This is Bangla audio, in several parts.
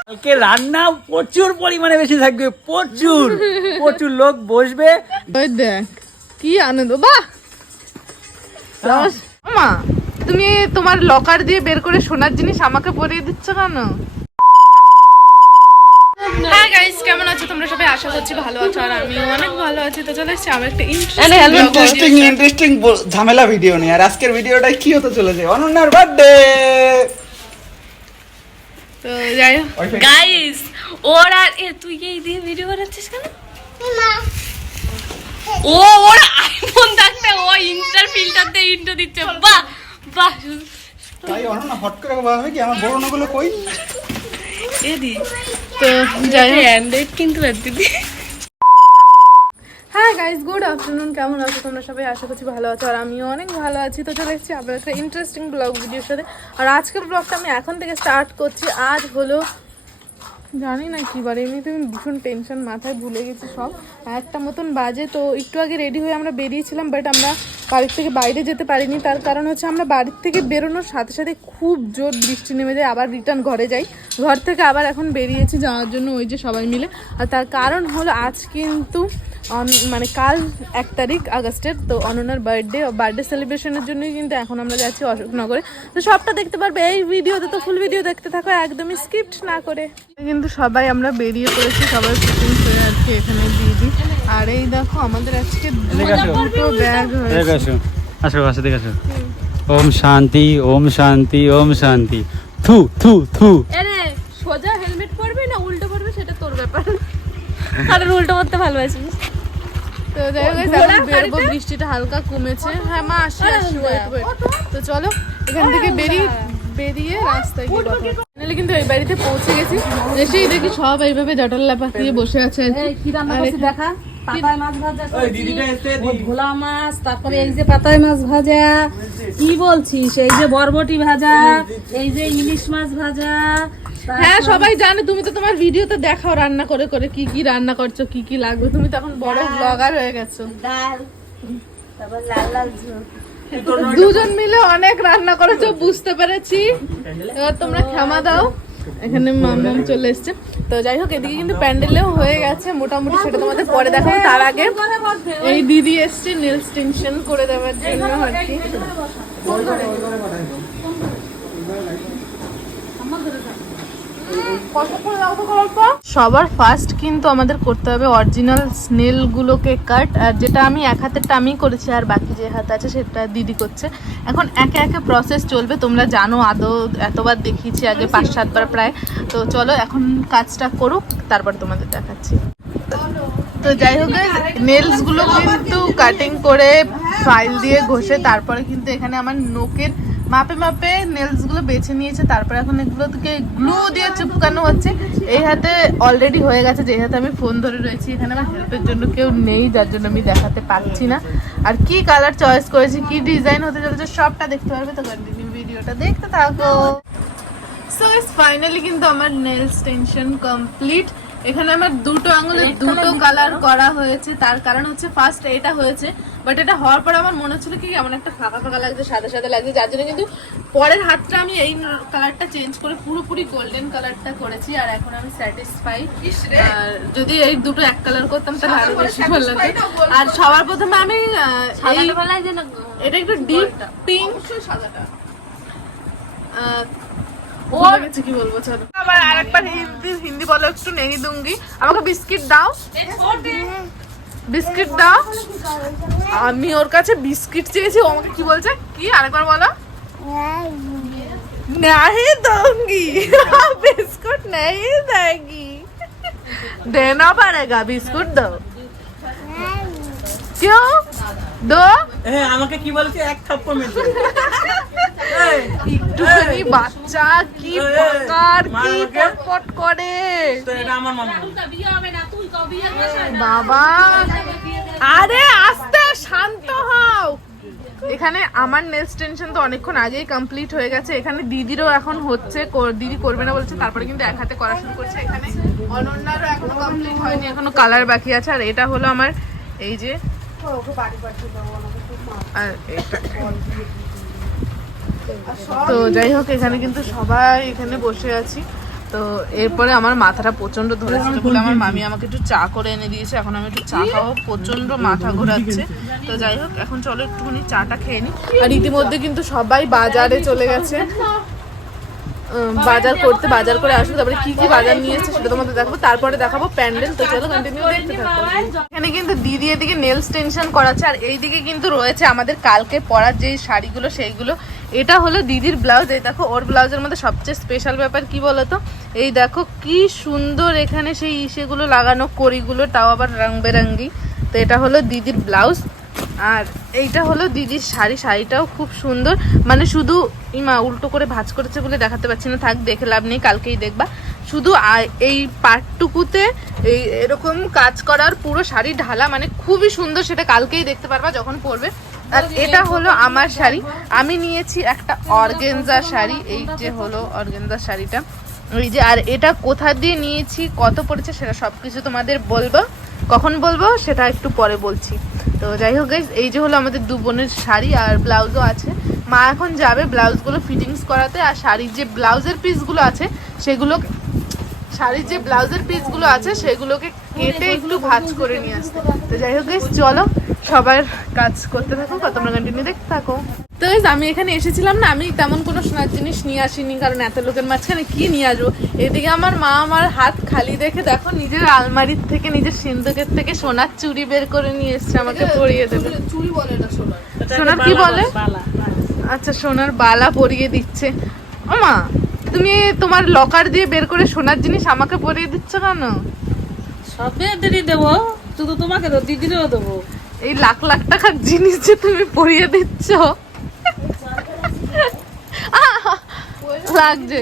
কালকে রান্না প্রচুর পরিমাণে বেশি থাকবে প্রচুর। প্রচুর লোক বসবে। দেখ কি আনন্দ বাহ! রস- মা তুমি তোমার লকার দিয়ে বের করে সোনার জিনিস আমাকে পরিয়ে দিচ্ছ কেন? হ্যাঁ কেমন আছো? তোমরা সবাই আশা করছি ভালো আছো আর আমি অনেক ভালো আছি। তো চলে এসেছি আমার একটা ইন্টারেস্টিং ইন্টারেস্টিং ঝামেলা ভিডিও নিয়ে। আর আজকের ভিডিওটা কি হতে চলেছে? অনন্যার বার্থডে তো যাই হোক গাইস ওর আর এ তুই এই দিয়ে ভিডিও বানাচ্ছিস কেন? ও ওর আইফোন থাকতে ও ইনস্টার ফিল্টার দিয়ে ইন্টো দিচ্ছে। বাহ বাহ। তাই অনন্যা হট করে ভাবে কি? আমার বড় নগুলো কই? এদি তো যাই হোক। অ্যান্ড্রয়েড কিন্তু দিদি হ্যাঁ গাইস গুড আফটারনুন কেমন আছো তোমরা সবাই? আশা করছি ভালো আছো আর আমিও অনেক ভালো আছি। তো চলে এসেছি আবার একটা ইন্টারেস্টিং ব্লগ ভিডিওর সাথে। আর আজকের ব্লগটা আমি এখন থেকে স্টার্ট করছি। আজ হলো জানি না কি বার এমনিতে আমি ভীষণ টেনশন মাথায় ভুলে গেছি সব। একটা মতন বাজে তো একটু আগে রেডি হয়ে আমরা বেরিয়েছিলাম বাট আমরা বাড়ির থেকে বাইরে যেতে পারিনি। তার কারণ হচ্ছে আমরা বাড়ির থেকে বেরোনোর সাথে সাথে খুব জোর বৃষ্টি নেমে যায়, আবার রিটার্ন ঘরে যাই। ঘর থেকে আবার এখন বেরিয়েছি যাওয়ার জন্য ওই যে সবাই মিলে। আর তার কারণ হলো আজ কিন্তু মানে কাল এক তারিখ আগস্টের, তো অননার বার্থডে বার্থডে সেলিব্রেশনের জন্যই কিন্তু এখন আমরা যাচ্ছি অশোকনগরে। তো সবটা দেখতে পারবে, এই ভিডিওতে তো ফুল ভিডিও দেখতে থাকো, একদমই স্কিপ্ট না করে। কিন্তু সবাই আমরা বেরিয়ে পড়েছি সবার শুটিং হয়ে আজকে এখানে। আর এই দেখো আমাদের আজকে দুটো ব্যাগ হয়েছে। আসো। আসো আসো দেখে আসো। ওম শান্তি ওম শান্তি ওম শান্তি। থু থু থু। আরে সোজা হেলমেট পরবে না উল্টো পরবে সেটা তোর ব্যাপার। আর উল্টো করতে ভালোবাসিস। তো যাই হোক এখন বেরোবো বৃষ্টিটা হালকা কমেছে। হ্যাঁ মা আসি আসি। তো চলো এখান থেকে বেরিয়ে বেরিয়ে রাস্তায় গিয়ে কথা। কিন্তু এই বাড়িতে পৌঁছে গেছি। এসেই দেখি সব এইভাবে জটল্লা দিয়ে বসে আছে। দেখা? পাতায় মাছ ভাজা ভোলা মাছ তারপরে এই যে পাতায় মাছ ভাজা কি বলছিস? এই যে বরবটি ভাজা এই যে ইলিশ মাছ ভাজা হ্যাঁ সবাই জানে তুমি তো তোমার ভিডিওতে দেখাও রান্না করে করে কি কি রান্না করছ কি কি লাগবে। তুমি তো এখন বড় ব্লগার হয়ে গেছো। ডাল। তারপর লাল লাল দুজন মিলে অনেক রান্না করেছ বুঝতে পেরেছি। এবার তোমরা ক্ষমা দাও। এখানে মামাম চলে এসছে। তো যাই হোক, এদিকে কিন্তু প্যান্ডেলেও হয়ে গেছে। মোটামুটি সেটা তোমাদের পরে দেখাবো। তার আগে এই দিদি এসছে নেলস টেনশন করে দেওয়ার জন্য আর কি। সবার ফার্স্ট কিন্তু আমাদের করতে হবে অরিজিনাল স্নেল গুলোকে কাট আর যেটা আমি এক হাতেরটা আমি করেছি, আর বাকি যে হাত আছে সেটা দিদি করছে। এখন একে একে প্রসেস চলবে, তোমরা জানো, আদৌ এতবার দেখিয়েছি আগে পাঁচ সাতবার প্রায়। তো চলো, এখন কাজটা করুক, তারপর তোমাদের দেখাচ্ছি। তো যাই হোক নেলসগুলো কিন্তু কাটিং করে ফাইল দিয়ে ঘষে, তারপরে কিন্তু এখানে আমার নোকের মাপে মাপে নেলসগুলো বেছে নিয়েছে, তারপরে এখন এগুলো থেকে গ্লু দিয়ে চিপকানো হচ্ছে। এই হাতে অলরেডি হয়ে গেছে, যে হাতে আমি ফোন ধরে রয়েছি, এখানে আমার হেল্পের জন্য কেউ নেই, যার জন্য আমি দেখাতে পারছি না। আর কি কালার চয়েস করেছি, কি ডিজাইন হতে চলেছে, সবটা দেখতে পারবে, তো কন্টিনিউ ভিডিওটা দেখতে থাকো। সো ইস ফাইনালি কিন্তু আমার নেলস টেনশন কমপ্লিট এখানে আমার দুটো আঙুলে দুটো কালার করা হয়েছে তার কারণ হচ্ছে ফার্স্ট এটা হয়েছে বাট এটা হওয়ার পর আমার মনে হচ্ছিল কি কেমন একটা ফাঁকা ফাঁকা লাগছে সাদা সাদা লাগছে যার জন্য কিন্তু পরের হাতটা আমি এই কালারটা চেঞ্জ করে পুরোপুরি গোল্ডেন কালারটা করেছি আর এখন আমি স্যাটিসফাই আর যদি এই দুটো এক কালার করতাম তাহলে আরও বেশি ভালো লাগতো। আর সবার প্রথমে আমি এটা একটু ডিপ পিঙ্ক সাদাটা। ভুলে গেছি কি বলবো চলো আবার আরেকবার হিন্দি হিন্দি বলো একটু নেই দুঙ্গি আমাকে বিস্কিট দাও বিস্কিট দাও আমি ওর কাছে বিস্কিট চেয়েছি ও আমাকে কি বলছে কি আরেকবার বলো नहीं दूंगी बिस्कुट नहीं देगी देना पड़ेगा बिस्कुट दो क्यों दो আমাকে কি বলছে এক থাপ্পড় মেরে একটুখানি বাচ্চা কি প্রকার কি পটপট করে? এটা আমার মামা বাবা। আরে আস্তে শান্ত হও। এখানে আমার নেক্সট টেনশন তো অনেকক্ষণ আগেই কমপ্লিট হয়ে গেছে। এখানে দিদিরও এখন হচ্ছে দিদি করবে না বলছে তারপরে কিন্তু এক হাতে করা শুরু করছে। এখানে অনন্যারও এখনও কমপ্লিট হয়নি এখনও কালার বাকি আছে। আর এটা হলো আমার এই যে আর এটা তো যাই হোক, এখানে কিন্তু সবাই এখানে বসে আছি। তো এরপরে আমার মাথাটা প্রচণ্ড ধরেছে বলে আমার মামি আমাকে একটু চা করে এনে দিয়েছে। এখন আমি একটু চা খাব প্রচণ্ড মাথা ঘোরাচ্ছে। তো যাই হোক, এখন চলো একটুখানি চাটা খেয়ে নি। আর ইতিমধ্যে কিন্তু সবাই বাজারে চলে গেছে। বাজার করতে, বাজার করে আসব তারপরে কি কি বাজার নিয়ে এসেছে সেটা তোমাদের দেখাবো। তারপরে দেখাবো প্যান্ডেল। তো চলো কন্টিনিউ দেখতে থাকো। এখানে কিন্তু দিদি এদিকে নেলস টেনশন করাচ্ছে, আর এইদিকে কিন্তু রয়েছে আমাদের কালকে পরার যে শাড়িগুলো, সেইগুলো। এটা হলো দিদির ব্লাউজ এই দেখো, ওর ব্লাউজের মধ্যে সবচেয়ে স্পেশাল ব্যাপার কি বলতো? এই দেখো, কি সুন্দর এখানে সেই ইসেগুলো লাগানো করিগুলো তাও আবার রং বেরঙ্গি তো এটা হলো দিদির ব্লাউজ আর এইটা হলো দিদির শাড়ি, শাড়িটাও খুব সুন্দর। মানে শুধু, ইমা উল্টো করে ভাঁজ করেছে বলে দেখাতে পাচ্ছি না। থাক, দেখে লাভ নেই, কালকেই দেখবা। শুধু এই পাটটুকুতে এই এরকম কাজ করার পুরো শাড়ি ঢালা মানে খুবই সুন্দর, সেটা কালকেই দেখতে পারবা যখন পরবে। আর এটা হলো আমার শাড়ি। আমি নিয়েছি একটা অর্গেনজা শাড়ি, এই যে হলো অর্গেনজা শাড়িটা। ওই যে, আর এটা কোথা দিয়ে নিয়েছি, কত পড়েছে, সেটা সব কিছু তোমাদের বলব। কখন বলব, সেটা একটু পরে বলছি। তো যাই হোক এই যে হলো আমাদের দু বোনের শাড়ি আর ব্লাউজও আছে। মা এখন যাবে ব্লাউজগুলো ফিটিংস করাতে আর শাড়ির যে ব্লাউজের পিসগুলো আছে, সেগুলো শাড়ির যে ব্লাউজের পিসগুলো আছে, সেগুলোকে কেটে একটু ভাজ করে নিয়ে আসতে। তো যাই হোক চলো সবার কাজ করতে থাকো কত আমরা কন্টিনিউ দেখতে থাকো। তো আমি এখানে এসেছিলাম না আমি তেমন কোনো সোনার জিনিস নিয়ে আসিনি কারণ এত লোকের মাঝখানে কি নিয়ে আসব? এদিকে আমার মা আমার হাত খালি দেখে দেখো নিজের আলমারির থেকে নিজের সিন্ধুকের থেকে সোনার চুড়ি বের করে নিয়ে এসছে আমাকে পরিয়ে দেবে। চুরি বলে না সোনার। সোনার কি বলে আচ্ছা সোনার বালা পরিয়ে দিচ্ছে। ও মা তুমি তোমার লকার দিয়ে বের করে সোনার জিনিস আমাকে পরিয়ে দিচ্ছ কেন? সব মেয়েদেরই দেবো শুধু তোমাকে তো দিদিরও দেবো। এই লাখ লাখ টাকার জিনিস যে তুমি পরিয়ে দিচ্ছ! লাগছে।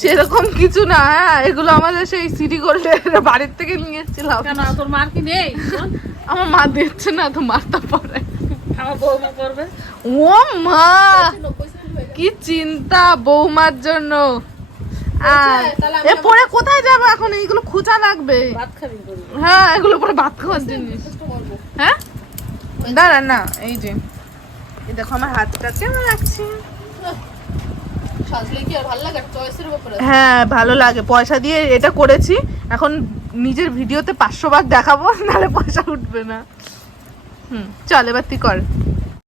সেরকম কিছু না হ্যাঁ এগুলো আমাদের সেই সিটি গোল্ডের বাড়ির থেকে নিয়ে এসেছিলাম। কেন তোর মার কি নেই? আমার মা দিচ্ছে না তো মারতে পরে। আমার বৌমা করবে। ও মা কি চিন্তা বৌমার জন্য। আর এ পরে কোথায় যাব এখন? এইগুলো খুঁজা লাগবে। হ্যাঁ এগুলো পরে ভাত খাওয়ার জিনিস। হ্যাঁ? দাঁড়া না এই যে। এই দেখো আমার হাতটা কেমন লাগছে সাজলে কি আর ভালো লাগে চয়েসের ব্যাপারে হ্যাঁ ভালো লাগে। পয়সা দিয়ে এটা করেছি। এখন নিজের ভিডিওতে পাঁচশো বার দেখাবো, নাহলে পয়সা উঠবে না। হুম, চল, এবার তুই কর।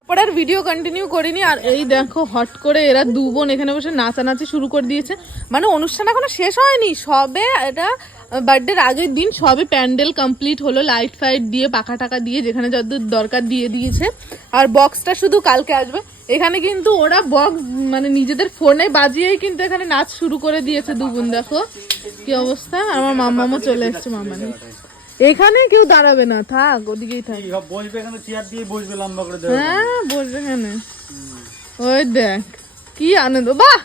তারপর আর ভিডিও কন্টিনিউ করিনি। আর এই দেখো, হট করে এরা দু বোন এখানে বসে নাচানাচি শুরু করে দিয়েছে। মানে অনুষ্ঠান এখনও শেষ হয়নি। সবে এটা বার্থডের আগের দিন সবে প্যান্ডেল কমপ্লিট হলো লাইট ফাইট দিয়ে, পাখা টাকা দিয়ে, যেখানে যতদূর দরকার দিয়ে দিয়েছে। আর বক্সটা শুধু কালকে আসবে। এখানে কিন্তু ওরা বক্স মানে নিজেদের ফোনে বাজিয়েই কিন্তু এখানে নাচ শুরু করে দিয়েছে দু বোন। দেখো কি অবস্থা। আমার মামামও চলে এসছে মামানি এখানে কেউ দাঁড়াবে না থাক ওদিকেই থাক। বসবে এখানে? চেয়ার দিয়ে বসবে লম্বা করে হ্যাঁ বসবে এখানে। ওই দেখ কি আনন্দ বাহ!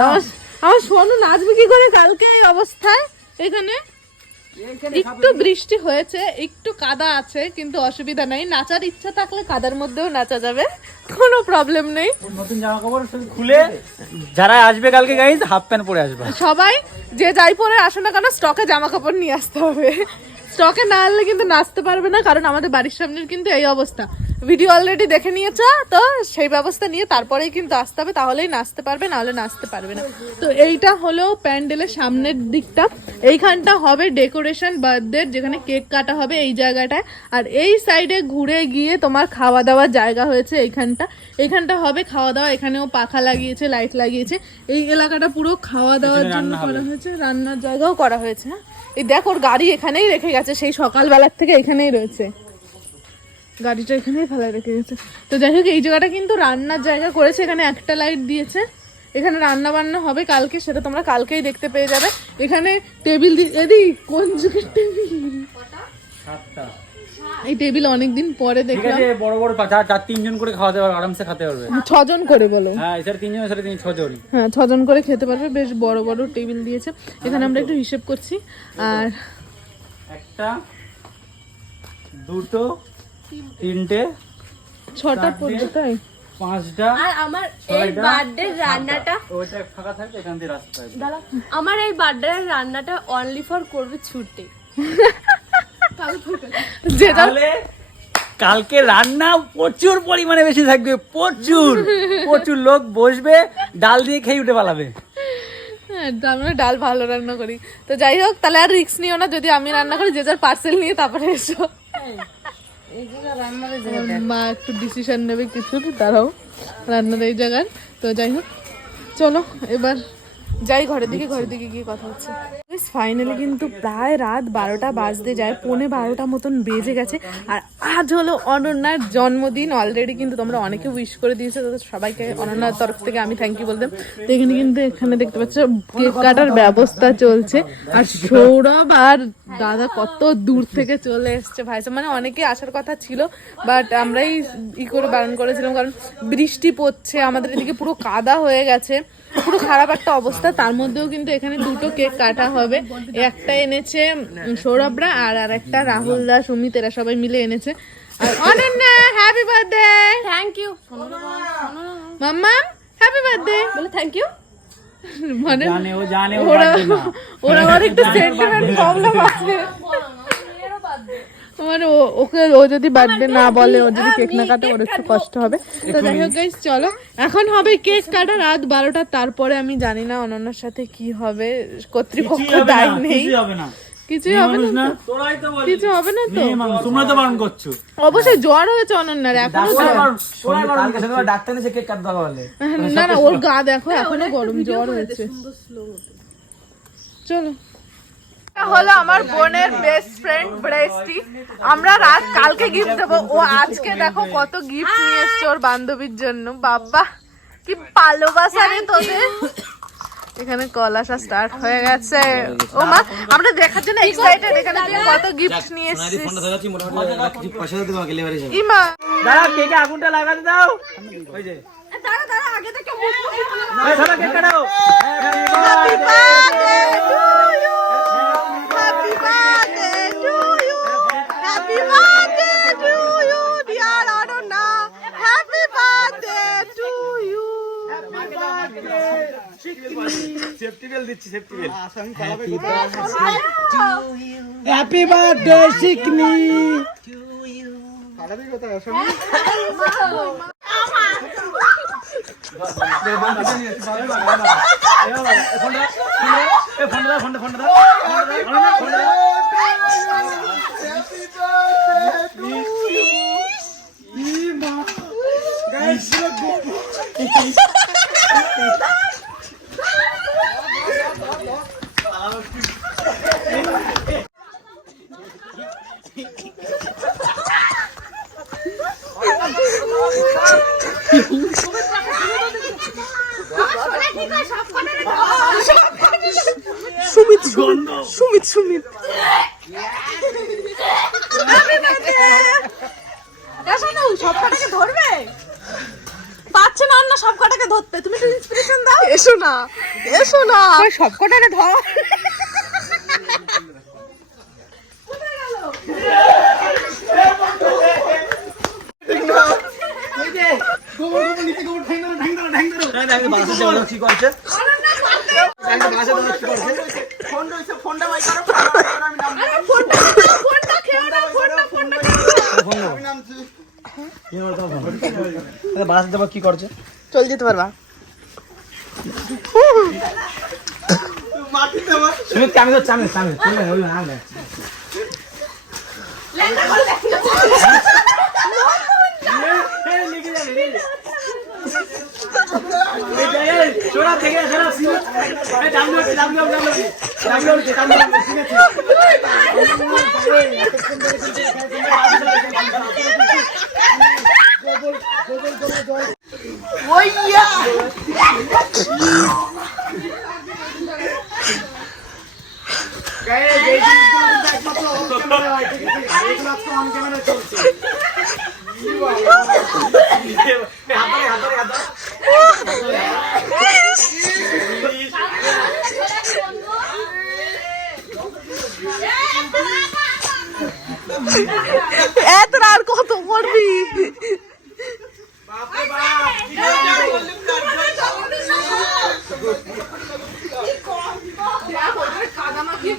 আমার আমার সোনু নাচবে কি করে কালকে এই অবস্থায় এখানে? একটু বৃষ্টি হয়েছে একটু কাদা আছে কিন্তু অসুবিধা নাই। নাচার ইচ্ছা থাকলে কাদার মধ্যেও নাচা যাবে কোনো প্রবলেম নেই। নতুন জামা কাপড় খুলে যারা আসবে কালকে গাইজ হাফ প্যান্ট পরে আসবে। সবাই যে যাই পরে আসো না কেন স্টকে জামা কাপড় নিয়ে আসতে হবে। স্টকে না আনলে কিন্তু নাচতে পারবে না কারণ আমাদের বাড়ির সামনের কিন্তু এই অবস্থা। ভিডিও অলরেডি দেখে নিয়েছ তো সেই ব্যবস্থা নিয়ে তারপরেই কিন্তু আসতে হবে তাহলেই নাচতে পারবে নাহলে নাচতে পারবে না। তো এইটা হলো প্যান্ডেলের সামনের দিকটা। এইখানটা হবে ডেকোরেশন বার্থডে যেখানে কেক কাটা হবে এই জায়গাটায়। আর এই সাইডে ঘুরে গিয়ে তোমার খাওয়া দাওয়ার জায়গা হয়েছে এইখানটা। এইখানটা হবে খাওয়া দাওয়া এখানেও পাখা লাগিয়েছে লাইট লাগিয়েছে। এই এলাকাটা পুরো খাওয়া দাওয়ার জন্য করা হয়েছে রান্নার জায়গাও করা হয়েছে হ্যাঁ এই দেখ ওর গাড়ি এখানেই রেখে গেছে সেই সকালবেলার থেকে এখানেই রয়েছে। গাড়িটা এখানেই ফেলায় রেখে গেছে। তো যাই হোক এই জায়গাটা কিন্তু রান্নার জায়গা করেছে এখানে একটা লাইট দিয়েছে। এখানে রান্না বান্না হবে কালকে সেটা তোমরা কালকেই দেখতে পেয়ে যাবে। এখানে টেবিল এদি কোন যুগের টেবিল এই টেবিল অনেকদিন পরে দেখলাম। বড় বড় পা- চার চার তিনজন করে খাওয়াতে পারবে আরামসে খেতে পারবে। ছজন করে বলো। হ্যাঁ এছাড়া তিনজন এছাড়া তিন ছজন। হ্যাঁ ছজন করে খেতে পারবে বেশ বড় বড় টেবিল দিয়েছে। এখানে আমরা একটু হিসেব করছি আর একটা দুটো তিনটে ছটা তাই পাঁচটা আর আমার এই বার্থডে রান্নাটা ওইটা ফাঁকা থাকবে এখান দিয়ে রাস্তা দাঁড়া আমার এই বার্থডে রান্নাটা অনলি ফর করবে ছুটে। যেটা তাহলে কালকে রান্না প্রচুর পরিমাণে বেশি থাকবে প্রচুর। প্রচুর লোক বসবে ডাল দিয়ে খেয়ে উঠে পালাবে। হ্যাঁ, আমরা ডাল ভালো রান্না করি। তো যাই হোক তাহলে আর রিস্ক নিও না যদি আমি রান্না করি যে যার পার্সেল নিয়ে তারপরে এসো। মা একটু ডিসিশন নেবে কিছু দাঁড়াও রান্নার এই জায়গার তো যাই হোক চলো এবার যাই ঘরের দিকে ঘরের দিকে গিয়ে কথা হচ্ছে। ফাইনালি কিন্তু প্রায় রাত বারোটা বাজতে যায় পৌনে বারোটা মতন বেজে গেছে আর আজ হলো অনন্যার জন্মদিন। অলরেডি কিন্তু তোমরা অনেকে উইশ করে দিয়েছ তো সবাইকে অনন্যার তরফ থেকে আমি থ্যাংক ইউ বলতাম। তো এখানে কিন্তু এখানে দেখতে পাচ্ছ কেক কাটার ব্যবস্থা চলছে। আর সৌরভ আর দাদা কত দূর থেকে চলে এসছে ভাই। মানে অনেকে আসার কথা ছিল বাট আমরাই ই করে বারণ করেছিলাম কারণ বৃষ্টি পড়ছে আমাদের এদিকে পুরো কাদা হয়ে গেছে। পুরো খারাপ একটা অবস্থা। তার মধ্যেও কিন্তু এখানে দুটো কেক কাটা হবে। একটা এনেছে সৌরভরা আর আর একটা রাহুল দাস সুমিত এরা সবাই মিলে এনেছে। আর Ananya happy birthday thank you mamma happy birthday বলে থ্যাংক ইউ মানে জানে ও জানে ওরা ওরা একটু সেন্টিমেন্ট প্রবলেম আছে। ও- ওকে ও যদি বার্থডে না বলে ও যদি কেক না কাটে ওর একটু কষ্ট হবে। তো যাই হোক guys, চলো। এখন হবে কেক কাটা রাত বারোটা তারপরে আমি জানি না অনন্যার সাথে কি হবে। কর্তৃপক্ষ দায়ী নেই। কিছুই হবে না। কিছু হবে না তো? তোমরা তো বারণ করছ। অবশ্যই জ্বর হয়েছে অনন্যার এখনও ডাক্তার নিচে কেক কাটতে বলে। না না ওর গা দেখো এখনও গরম জ্বর হয়েছে। চলো। হলো আমার বোনের বেস্ট ফ্রেন্ড ব্রেস্টি আমরা রাত কালকে গিফট দেবো। ও আজকে দেখো কত গিফট নিয়ে এসছে ওর বান্ধবীর জন্য। বাবা কি ভালোবাসা রে তোদের। এখানে কল আসা স্টার্ট হয়ে গেছে। ও মা আমরা দেখার জন্য এক্সাইটেড এখানে তুই কত গিফট নিয়ে এসেছিস ইমা দাঁড়া কেকে আগুনটা লাগাতে দাও? ওই যে। দাঁড়া দাঁড়া আগে থেকে Happy birthday to you. Happy Happy birthday to you, dear Anuna. Happy birthday to you. Ima. Guys, look. না সব কটাকে ধরতে। তুমি একটু ইন্সপিরেশন দাও। এসো না এসো না। সব কটাকে ধর। ফোনটা খেয়ে নাও ফোনটা ফোনটা কি করছে? চল যেতে পারবা সুমিত আমি তো চামি চামি তুমি ওই না না সোনা থেকে সোনা এই দাম দাও দাম দাও দাম দাও দাম দাও দাম দাও ঠিক আছে এত আর কত করবি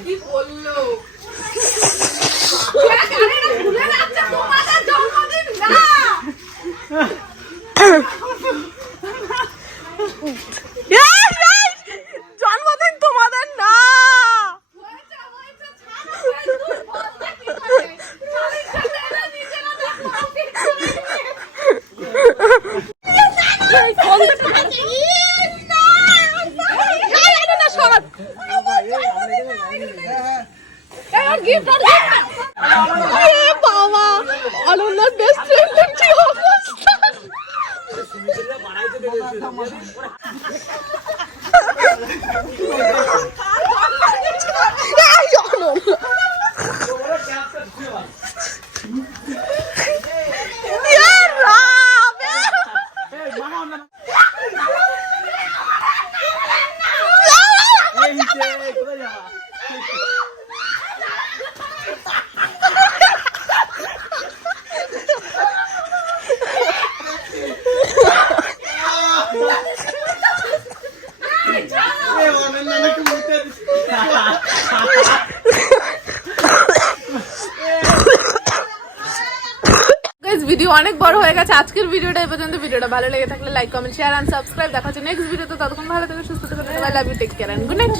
কি বলল জন্মদিন তোমাদের না বাবা অনন্যার বেস্ট ফ্রেন্ডের কি অবস্থা এই অনন্যা। ইয়ে রাম! গাইজ ভিডিও অনেক বড় হয়ে গেছে। আজকের ভিডিওটা এই পর্যন্ত। ভিডিওটা ভালো লেগে থাকলে like comment share and subscribe দেখা হচ্ছে নেক্সট ভিডিওতে। ততক্ষণ ভালো থেকে, সুস্থ থেকে love you take care and good night